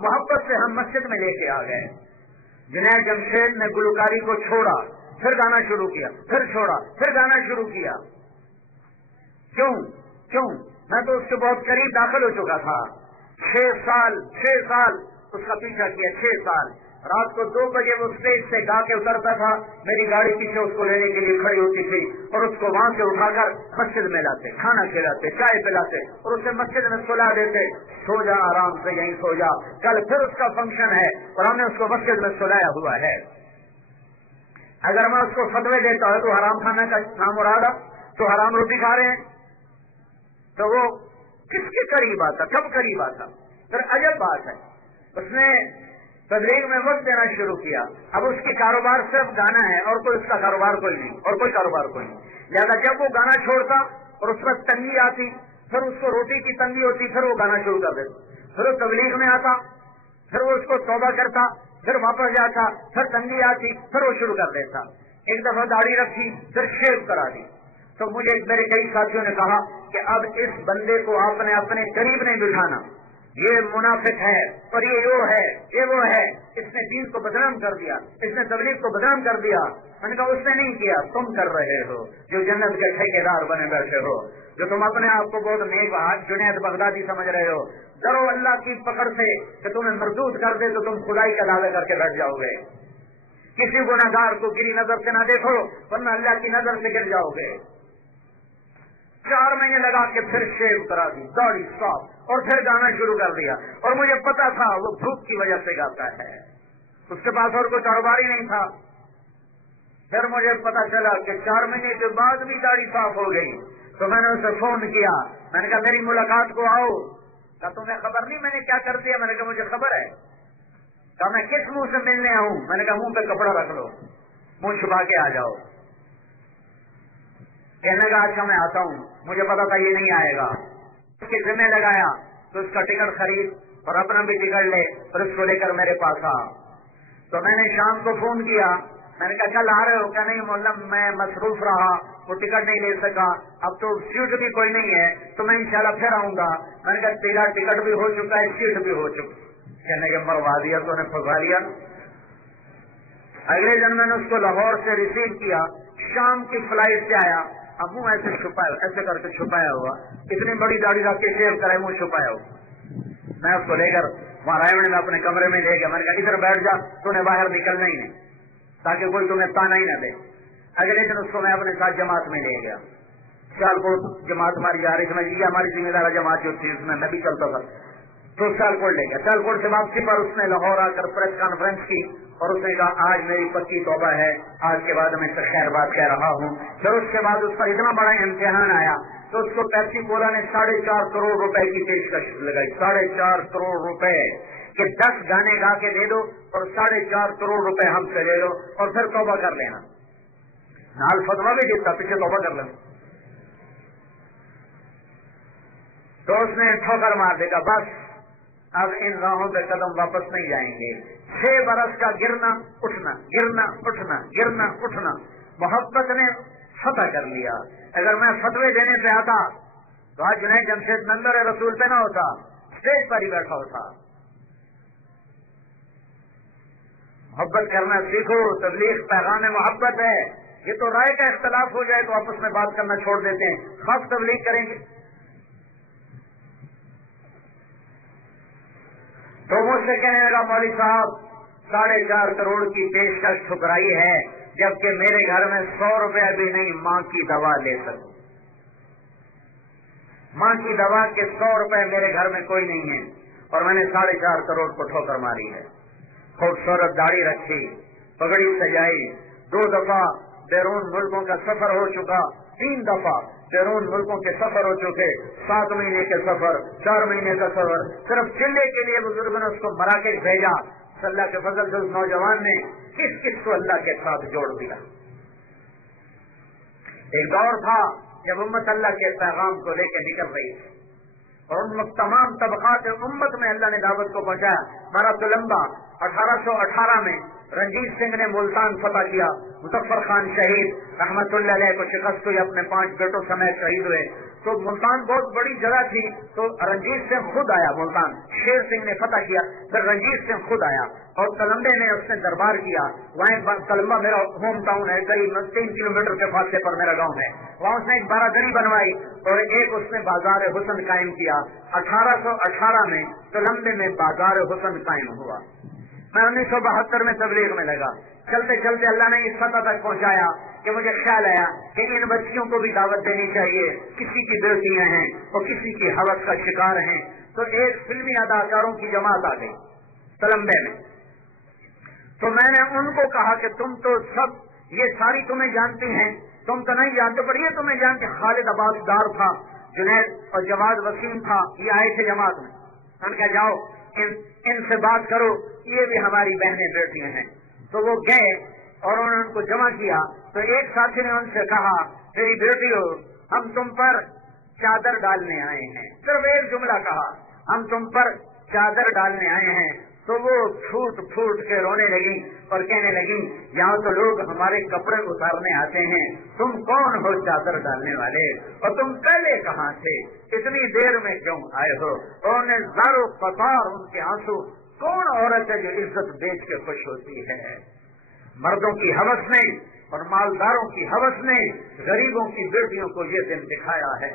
محبت سے ہم مسجد میں لے کے آ گئے. جنید جمشید نے گلوکاری کو چھوڑا, پھر گانا شروع کیا, پھر چھوڑا, پھر گانا شروع کیا. کیوں؟ میں تو اس کے بہت قریب داخل ہو چکا تھا. 6 سال اس کا پیچھا کیا. 6 سال. رات کو 2 بجے وہ اسٹیج سے گا کے اترتا تھا, میری گاڑی پیچھے اس کو لینے کے لیے کھڑی ہوتی تھی, اور اس کو وہاں سے اٹھا کر مسجد میں لاتے, کھانا کھلاتے, چائے پلاتے, اور اسے مسجد میں سلا دیتے. سو جا آرام سے, یہیں سو جا, کل پھر اس کا فنکشن ہے, اور ہم نے اس کو مسجد میں سلایا ہوا ہے. اگر میں اس کو فتوے دیتا ہوں تو حرام کھانا کا نام مراد, تو حرام روٹی کھا رہے ہیں, تو وہ کس کے قریب آتا, کب قریب آتا؟ پھر عجب بات ہے, اس نے تبلیغ میں وقت دینا شروع کیا. اب اس کی کاروبار صرف گانا ہے, اور کوئی اس کا کاروبار کوئی نہیں, اور کوئی کاروبار کوئی نہیں. لہذا جب وہ گانا چھوڑتا اور اس وقت تنگی آتی, پھر اس کو روٹی کی تنگی ہوتی, پھر وہ گانا شروع کر دیتا. پھر وہ تبلیغ میں آتا, پھر وہ اس کو توبہ کرتا, پھر واپس جاتا, پھر تنگی آتی, پھر وہ شروع کر دیتا. ایک دفعہ داڑھی رکھی, پھر شیو کرا دی. تو مجھے میرے کئی ساتھیوں نے کہا کہ اب اس بندے کو آپ نے اپنے قریب نہیں بٹھانا, یہ منافق ہے, اور یہ ہے, یہ وہ ہے, اس نے دین کو بدنام کر دیا, اس نے تبلیغ کو بدنام کر دیا. میں نے کہا اس نے نہیں کیا, تم کر رہے ہو, جو جنت کے ٹھیکیدار بنے بیٹھے ہو, جو تم اپنے آپ کو بہت نیک جنید بغدادی سمجھ رہے ہو. ڈرو اللہ کی پکڑ سے کہ تمہیں مردود کر دے تو تم خدائی کا دعوے کر کے بیٹھ جاؤ گے. کسی گناہگار کو گری نظر سے نہ دیکھو, ورنہ اللہ کی نظر سے گر جاؤ گے. 4 مہینے لگا کے پھر شیو کرا دی, داڑھی صاف, اور پھر گانا شروع کر دیا. اور مجھے پتا تھا وہ بھوک کی وجہ سے گاتا ہے, اس کے پاس اور کوئی کاروبار ہی نہیں تھا. پھر مجھے پتا چلا کہ 4 مہینے کے بعد بھی داڑھی صاف ہو گئی. تو میں نے اسے فون کیا, میں نے کہا میری ملاقات کو آؤ. کہا تمہیں خبر نہیں میں نے کیا کر دیا؟ میں نے کہا مجھے خبر ہے. کہا میں کس منہ سے ملنے آؤں؟ میں نے کہا منہ پہ کپڑا رکھ لو, منہ چھپا کے آ جاؤ. کہنے کا اچھا میں آتا ہوں, مجھے پتا تھا یہ نہیں آئے گا. اس کے ذمہ لگایا تو اس کا ٹکٹ خرید, اور اپنا بھی ٹکٹ لے, اور اس کو لے کر میرے پاس آ. تو میں نے شام کو فون کیا, میں نے کہا کل آ رہے ہو؟ کہ نہیں مولانا میں مصروف رہا, وہ ٹکٹ نہیں لے سکا, اب تو سیٹ بھی کوئی نہیں ہے, تو میں انشاءاللہ پھر آؤں گا. میں نے کہا ٹکٹ بھی ہو چکا ہے, سیٹ بھی ہو چکی. کہنے کے مروا دیا, تو نے پھنسا لیا. اگلے دن میں نے اس کو لاہور سے ریسیو کیا, شام کی فلائٹ سے آیا. اب منہ ایسے چھپایا, ایسے کر کے چھپایا ہوا, اتنی بڑی داڑھی رکھ کے شیو کرے, منہ چھپایا ہوا. میں اس کو لے کر وہاں رائے میں اپنے کمرے میں لے گیا. میں نے کہا ادھر بیٹھ جا, تو نے باہر نکلنا ہی نہیں, تاکہ کوئی تمہیں تانا ہی نہ دے. اگلے دن اس کو میں اپنے ساتھ جماعت میں لے گیا. سیالکوٹ جماعت ہماری جا رہی تھی, میں یہ ہماری ذمہ دار جماعت جو تھی اس میں بھی چلتا تھا. تو سیالکوٹ لے گیا. سیالکوٹ سے واپسی پر اس نے لاہور آ کر پریس کانفرنس کی, اور اس نے کہا آج میری پکی توبہ ہے, آج کے بعد میں خیر بات کہہ رہا ہوں. پھر اس کے بعد اس پر اتنا بڑا امتحان آیا, تو اس کو پیپسی کولا نے 4.5 کروڑ روپے کی پیشکش لگائی. 4.5 کروڑ روپے کہ 10 گانے گا کے دے دو, اور 4.5 کروڑ روپے ہم سے لے لو, اور پھر توبہ کر لینا. نال فتوا بھی دیتا, پیچھے توبہ کر لینا. تو اس نے ٹھوکر مار دے گا, بس اب ان راہوں پہ قدم واپس نہیں جائیں گے. 6 برس کا گرنا اٹھنا, گرنا اٹھنا, گرنا اٹھنا, محبت نے فتح کر لیا. اگر میں فتوے دینے پہ آتا تو آج جنید جمشید ممبر رسول پہ نہ ہوتا, اسٹیج پر ہی بیٹھا ہوتا. محبت کرنا سیکھو, تبلیغ پیغام محبت ہے. یہ تو رائے کا اختلاف ہو جائے تو آپس میں بات کرنا چھوڑ دیتے ہیں, خاص تبلیغ کریں گے. تو مجھ سے کہنے لگا مولوی صاحب 4.5 کروڑ کی پیشکش ٹھکرائی ہے, جبکہ میرے گھر میں 100 روپیہ بھی نہیں ماں کی دوا لے سکوں. ماں کی دوا کے 100 روپے میرے گھر میں کوئی نہیں ہے, اور میں نے 4.5 کروڑ کو ٹھوکر ماری ہے. خوبصورت داڑھی رکھی, پگڑی سجائی, 2 دفعہ بیرون ملکوں کا سفر ہو چکا, 3 دفعہ بیرون ملکوں کے سفر ہو چکے, 7 مہینے کے سفر, 4 مہینے کا سفر, صرف چلے کے لیے بزرگوں نے اس کو مراکش بھیجا. اللہ کے فضل سے اس نوجوان نے کس کو اللہ کے ساتھ جوڑ دیا. ایک دور تھا جب امت اللہ کے پیغام کو لے کے نکل رہی تھی, اور ان تمام طبقات امت میں اللہ نے دعوت کو پہنچایا. ہمارا تو لمبا 1818 میں رنجیت سنگھ نے ملتان فتح کیا، مظفر خان شہید رحمتہ اللہ علیہ کو شکست ہوئی، اپنے 5 بیٹوں سمیت شہید ہوئے۔ تو ملتان بہت بڑی جگہ تھی، تو رنجیت سنگھ خود آیا ملتان، شیر سنگھ نے فتح کیا، پھر رنجیت سنگھ خود آیا اور تلمبے میں اس نے دربار کیا۔ وہاں تلمبہ میرا ہوم ٹاؤن ہے، قریب 3 کلومیٹر کے فاصلے پر میرا گاؤں ہے۔ وہاں اس نے ایک بارہدری بنوائی اور ایک اس نے بازار حسن قائم کیا۔ 1818 میں تلمبے میں بازار حسن قائم ہوا۔ میں 1972 میں تبلیغ میں لگا، چلتے چلتے اللہ نے اس سطح تک پہنچایا کہ مجھے خیال آیا کہ ان بچیوں کو بھی دعوت دینی چاہیے، کسی کی بیٹیاں ہیں اور کسی کی ہوس کا شکار ہیں۔ تو ایک فلمی اداکاروں کی جماعت آ گئی تلمبے میں، تو میں نے ان کو کہا کہ تم تو سب یہ ساری تمہیں جانتی ہیں، تم تو نہیں جانتے، پر یہ تمہیں جانتے خالد عباس ڈار تھا، جنید اور جواد وسیم تھا، یہ آئے تھے جماعت میں۔ میں نے کہا جاؤ ان سے بات کرو، یہ بھی ہماری بہنیں بیٹیاں ہیں۔ تو وہ گئے اور انہوں نے ان کو جمع کیا، تو ایک ساتھی نے ان سے کہا میری بیٹی ہو، ہم تم پر چادر ڈالنے آئے ہیں، صرف ایک جملہ کہا، ہم تم پر چادر ڈالنے آئے ہیں۔ تو وہ پھوٹ پھوٹ کے رونے لگی اور کہنے لگی یہاں تو لوگ ہمارے کپڑے اتارنے آتے ہیں، تم کون ہو چادر ڈالنے والے، اور تم پہلے کہاں تھے، اتنی دیر میں کیوں آئے ہو؟ اور انہیں زارو قطار ان کے آنسو، کون عورت ہے جو عزت بیچ کے خوش ہوتی ہے؟ مردوں کی ہوس نے اور مالداروں کی ہوس نے غریبوں کی بیٹیوں کو یہ دن دکھایا ہے۔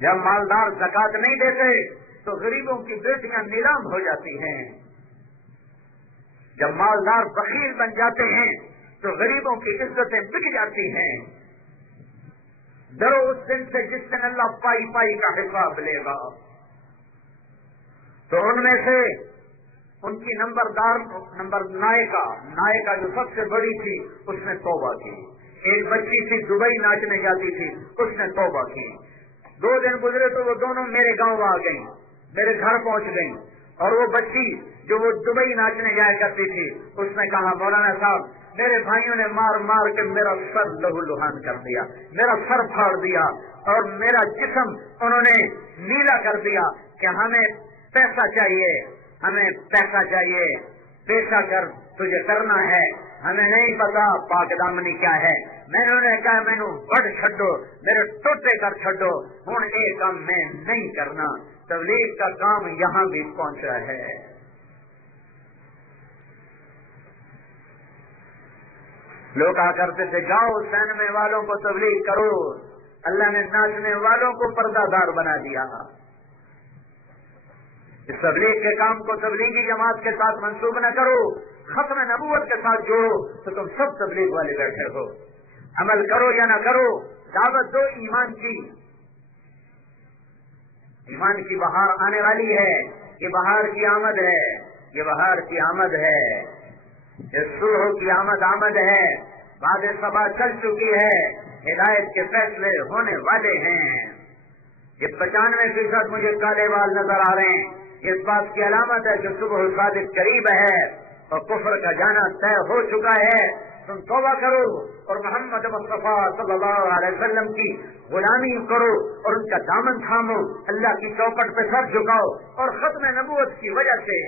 جب مالدار زکات نہیں دیتے تو غریبوں کی بیٹیاں نیلام ہو جاتی ہیں، جب مالدار بخیل بن جاتے ہیں تو غریبوں کی عزتیں بک جاتی ہیں۔ ڈرو اس دن سے جس دن اللہ پائی پائی کا حساب لے گا۔ تو ان میں سے ان کی نمبر نائکا جو سب سے بڑی تھی، اس نے توبہ کی۔ ایک بچی تھی دبئی ناچنے جاتی تھی، اس نے توبہ کی۔ 2 دن گزرے تو وہ دونوں میرے گاؤں آ گئیں، میرے گھر پہنچ گئیں، اور وہ بچی جو وہ دبئی ناچنے جایا کرتی تھی، اس نے کہا مولانا صاحب میرے بھائیوں نے مار مار کے میرا سر لہو لہان کر دیا، میرا سر پھاڑ دیا اور میرا جسم انہوں نے نیلا کر دیا کہ ہمیں پیسہ چاہیے، ہمیں پیسہ چاہیے، پیسہ کر تجھے کرنا ہے، ہمیں نہیں پتا پاک دامنی کیا ہے۔ میں نے کہا مینو بڑھ چھڈو، میرے ٹوٹے کر چھڈو، ہوں یہ کام میں نہیں کرنا۔ تبلیغ کا کام یہاں بھی پہنچا ہے۔ لوگ آ کرتے تھے جاؤ سینمے والوں کو تبلیغ کرو، اللہ نے ناچنے والوں کو پردہ دار بنا دیا۔ اس تبلیغ کے کام کو تبلیغی جماعت کے ساتھ منسوب نہ کرو، ختم نبوت کے ساتھ جوڑو، تو تم سب تبلیغ والے بیٹھے ہو۔ عمل کرو یا نہ کرو، دعوت دو ایمان کی۔ ایمان کی بہار آنے والی ہے، یہ بہار کی آمد ہے، یہ بہار کی آمد ہے، یہ صلح کی آمد ہے، بعد صبا چل چکی ہے، ہدایت کے فیصلے ہونے والے ہیں۔ یہ 95% مجھے کالے بال نظر آ رہے ہیں، اس بات کی علامت ہے کہ صبح الصادق قریب ہے اور کفر کا جانا طے ہو چکا ہے۔ تم توبہ کرو اور محمد مصطفیٰ صلی اللہ علیہ وسلم کی غلامی کرو اور ان کا دامن تھامو، اللہ کی چوکٹ پہ سر جھکاؤ، اور ختم نبوت کی وجہ سے،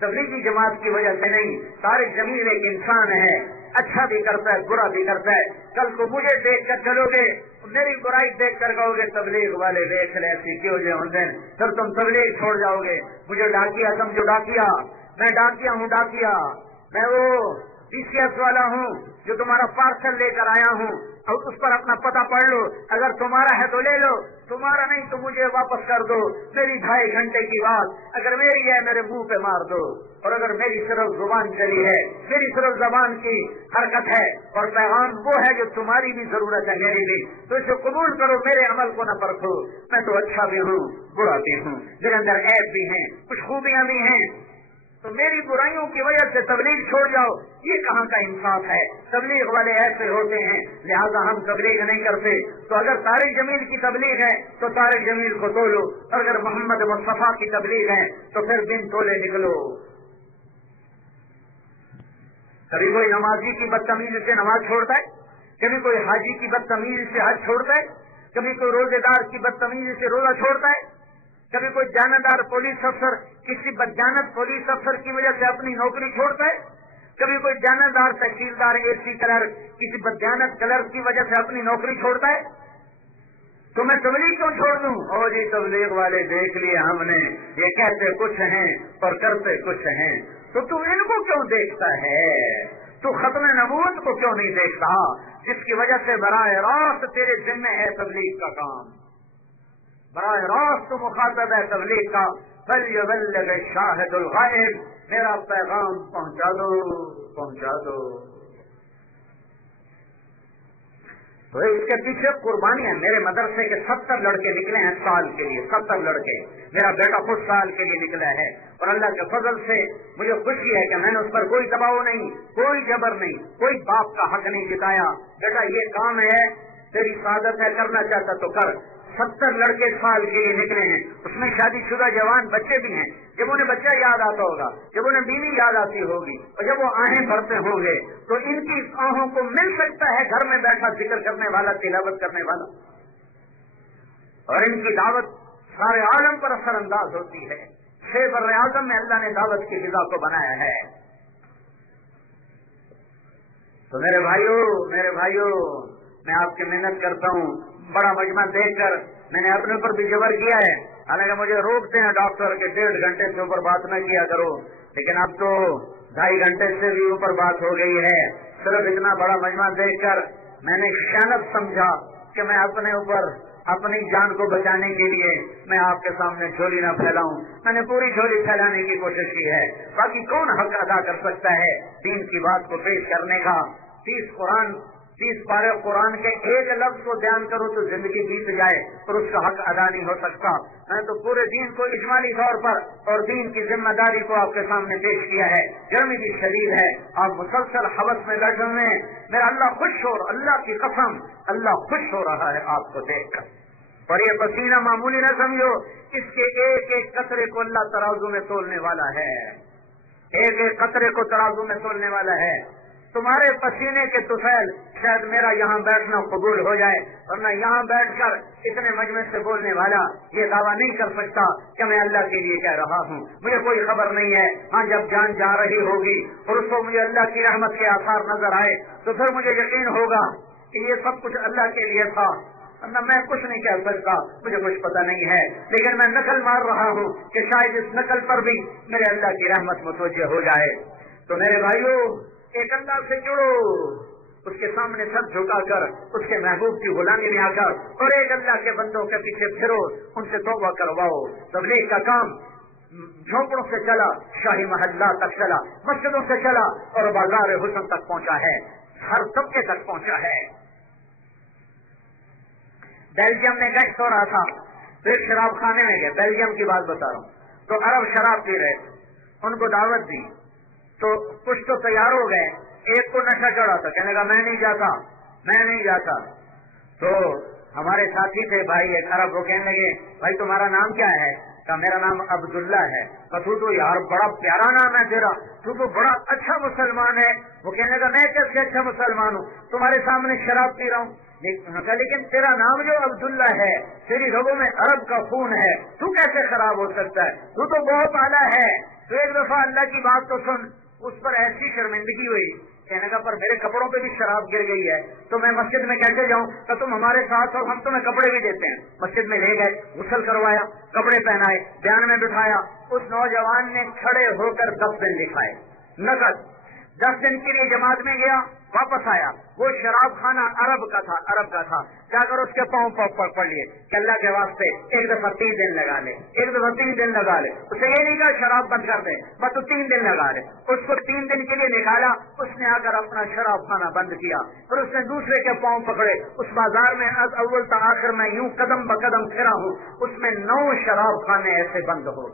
تبلیغی جماعت کی وجہ سے نہیں۔ طارق جمیل ایک انسان ہے، اچھا بھی کرتا ہے برا بھی کرتا ہے، کل کو مجھے دیکھ کر چلو گے، میری برائی دیکھ کر کہو گے تبلیغ والے دیکھ لے ایسی کیوں جو ہوں دن، پھر تم تبلیغ چھوڑ جاؤ گے۔ مجھے ڈاکیا سمجھو، ڈاکیا میں ڈاکیا ہوں، ڈاکیا میں وہ PCS والا ہوں جو تمہارا پارسل لے کر آیا ہوں، اور اس پر اپنا پتہ پڑھ لو، اگر تمہارا ہے تو لے لو، تمہارا نہیں تو مجھے واپس کر دو۔ میری 2.5 گھنٹے کی بات اگر میری ہے میرے منہ پہ مار دو، اور اگر میری صرف زبان چلی ہے، میری صرف زبان کی حرکت ہے اور پیغام وہ ہے جو تمہاری بھی ضرورت ہے میری بھی، تو اسے قبول کرو، میرے عمل کو نہ پرکھو۔ میں تو اچھا بھی ہوں برا بھی ہوں، میرے اندر عیب بھی ہیں کچھ خوبیاں بھی ہیں، تو میری برائیوں کی وجہ سے تبلیغ چھوڑ جاؤ، یہ کہاں کا انصاف ہے؟ تبلیغ والے ایسے ہوتے ہیں، لہذا ہم تبلیغ نہیں کرتے۔ تو اگر طارق جمیل کی تبلیغ ہے تو طارق جمیل کو تولو، اور اگر محمد مصطفیٰ کی تبلیغ ہے تو پھر بن تولے نکلو۔ کبھی کوئی نمازی کی بدتمیزی سے نماز چھوڑتا ہے، کبھی کوئی حاجی کی بدتمیزی سے حج چھوڑتا ہے، کبھی کوئی روزے دار کی بدتمیزی سے روزہ چھوڑتا ہے، کبھی کوئی جانبدار پولیس افسر کسی بدجانب پولیس افسر کی وجہ سے اپنی نوکری چھوڑتا ہے؟ کبھی کوئی جانبدار تحصیلدار AC کلرک کسی بدجانب کلرک کی وجہ سے اپنی نوکری چھوڑتا ہے؟ تو میں تبلیغ کیوں چھوڑ دوں؟ او جی تبلیغ والے دیکھ لیے ہم نے، یہ کہتے کچھ ہیں اور کرتے کچھ ہیں، تو تم ان کو کیوں دیکھتا ہے؟ تو ختم نبوت کو کیوں نہیں دیکھتا جس کی وجہ سے براہ راست تیرے ذمہ ہے تبلیغ کا کام، براہ راست تو مخاطب ہے تبلیغ کا۔ فَلْيُبَلِّغِ الشَّاهِدُ الْغَائِبَ، میرا پیغام پہنچا دو پہنچا دو۔ تو اس کے پیچھے قربانی ہے۔ میرے مدرسے کے 70 لڑکے نکلے ہیں سال کے لیے، 70 لڑکے، میرا بیٹا خود سال کے لیے نکلا ہے، اور اللہ کے فضل سے مجھے خوشی ہے کہ میں نے اس پر کوئی دباؤ نہیں، کوئی جبر نہیں، کوئی باپ کا حق نہیں جتایا، بیٹا یہ کام ہے تیری سعادت ہے، کرنا چاہتا تو کر۔ 70 لڑکے سال کے لیے نکلے ہیں، اس میں شادی شدہ جوان بچے بھی ہیں۔ جب انہیں بچہ یاد آتا ہوگا، جب انہیں بیوی یاد آتی ہوگی، اور جب وہ آہیں بھرتے ہوں گے، تو ان کی آہوں کو مل سکتا ہے گھر میں بیٹھا ذکر کرنے والا، تلاوت کرنے والا، اور ان کی دعوت سارے عالم پر اثر انداز ہوتی ہے۔ 6 بر اعظم میں اللہ نے دعوت کی فضا کو بنایا ہے۔ تو میرے بھائیوں میں آپ کی محنت کرتا ہوں، بڑا مجمع دیکھ کر میں نے اپنے اوپر بھی جبر کیا ہے، حالانکہ مجھے روکتے ہیں ڈاکٹر کہ 1.5 گھنٹے سے اوپر بات نہ کیا کرو، لیکن اب تو 2.5 گھنٹے سے بھی اوپر بات ہو گئی ہے۔ صرف اتنا بڑا مجمع دیکھ کر میں نے خیانت سمجھا کہ میں اپنے اوپر اپنی جان کو بچانے کے لیے میں آپ کے سامنے جھولی نہ پھیلاؤں، میں نے پوری جھولی پھیلانے کی کوشش کی ہے۔ باقی کون حق ادا کر سکتا ہے دین کی بات کو پیش کرنے کا؟ 30 پارے قرآن کے ایک لفظ کو بیان کرو تو زندگی بیت جائے اور اس کا حق ادا نہیں ہو سکتا۔ میں تو پورے دین کو اجمالی طور پر اور دین کی ذمہ داری کو آپ کے سامنے پیش کیا ہے۔ گرمی بھی شدید ہے، آپ مسلسل حوث میں بیٹھے ہوئے ہیں، میرا اللہ خوش ہو، اللہ کی قسم اللہ خوش ہو رہا ہے آپ کو دیکھ کر۔ اور یہ پسینہ معمولی نہ سمجھو، اس کے ایک ایک قطرے کو اللہ ترازو میں تولنے والا ہے، ایک ایک قطرے کو ترازو میں تولنے والا ہے۔ تمہارے پسینے کے طفیل شاید میرا یہاں بیٹھنا قبول ہو جائے، ورنہ یہاں بیٹھ کر اتنے مجمع سے بولنے والا یہ دعویٰ نہیں کر سکتا کہ میں اللہ کے لیے کہہ رہا ہوں، مجھے کوئی خبر نہیں ہے۔ ہاں جب جان جا رہی ہوگی اور اس کو مجھے اللہ کی رحمت کے آثار نظر آئے تو پھر مجھے یقین ہوگا کہ یہ سب کچھ اللہ کے لیے تھا، ورنہ میں کچھ نہیں کہہ سکتا، مجھے کچھ پتہ نہیں ہے، لیکن میں نقل مار رہا ہوں کہ شاید اس نقل پر بھی میرے اللہ کی رحمت متوجہ ہو جائے۔ تو میرے بھائیوں، ایک اللہ سے جڑو، اس کے سامنے سر جھکا کر، اس کے محبوب کی غلامی میں آ کر، اور ایک اللہ کے بندوں کے پیچھے پھرو، ان سے توبہ کرواؤ۔ تبلیغ کا کام جھونپڑوں سے چلا، شاہی محلہ تک چلا، مسجدوں سے چلا اور بازار حسن تک پہنچا ہے، ہر طبقے تک پہنچا ہے۔ بیلجیم میں گشت ہو رہا تھا تو ایک شراب خانے میں گئے، بیلجیم کی بات بتا رہا ہوں، تو عرب شراب پی رہے تھے، ان کو دعوت دی تو کچھ تو تیار ہو گئے، ایک کو نشہ چڑھا تھا، کہنے لگا میں نہیں جاتا۔ تو ہمارے ساتھی تھے بھائی ایک عرب، وہ کہنے لگے بھائی تمہارا نام کیا ہے؟ کہا میرا نام عبداللہ ہے۔ کہا تو یار بڑا پیارا نام ہے تیرا، تو بڑا اچھا مسلمان ہے۔ وہ کہنے لگا میں کیسے اچھا مسلمان ہوں، تمہارے سامنے شراب پی رہا ہوں۔ لیکن تیرا نام جو عبداللہ ہے، تیری رگوں میں عرب کا خون ہے، تو کیسے خراب ہو سکتا ہے؟ تو بہت اعلیٰ ہے۔ تو ایک دفعہ اللہ کی بات تو سن، اس پر ایسی شرمندگی ہوئی، کہنے کا پر میرے کپڑوں پہ بھی شراب گر گئی ہے تو میں مسجد میں کیسے جاؤں؟ تو تم ہمارے ساتھ اور ہم تمہیں کپڑے بھی دیتے ہیں۔ مسجد میں لے گئے، غسل کروایا، کپڑے پہنائے، بیان میں بٹھایا، اس نوجوان نے کھڑے ہو کر 10 دن لکھائے نقد۔ 10 دن کے لیے جماعت میں گیا، واپس آیا، وہ شراب خانہ عرب کا تھا، جا کر اس کے پاؤں پڑھ لیے کہ اللہ کے واسطے ایک دفعہ 3 دن لگا لے، اسے یہ نہیں کہا شراب بند کر دے، بس تو 3 دن لگا لے۔ اس کو 3 دن کے لیے نکالا، اس نے آ کر اپنا شراب خانہ بند کیا، پھر اس نے دوسرے کے پاؤں پکڑے، اس بازار میں از اول تا آخر میں یوں قدم بقدم پھرا ہوں، اس میں 9 شراب خانے ایسے بند ہو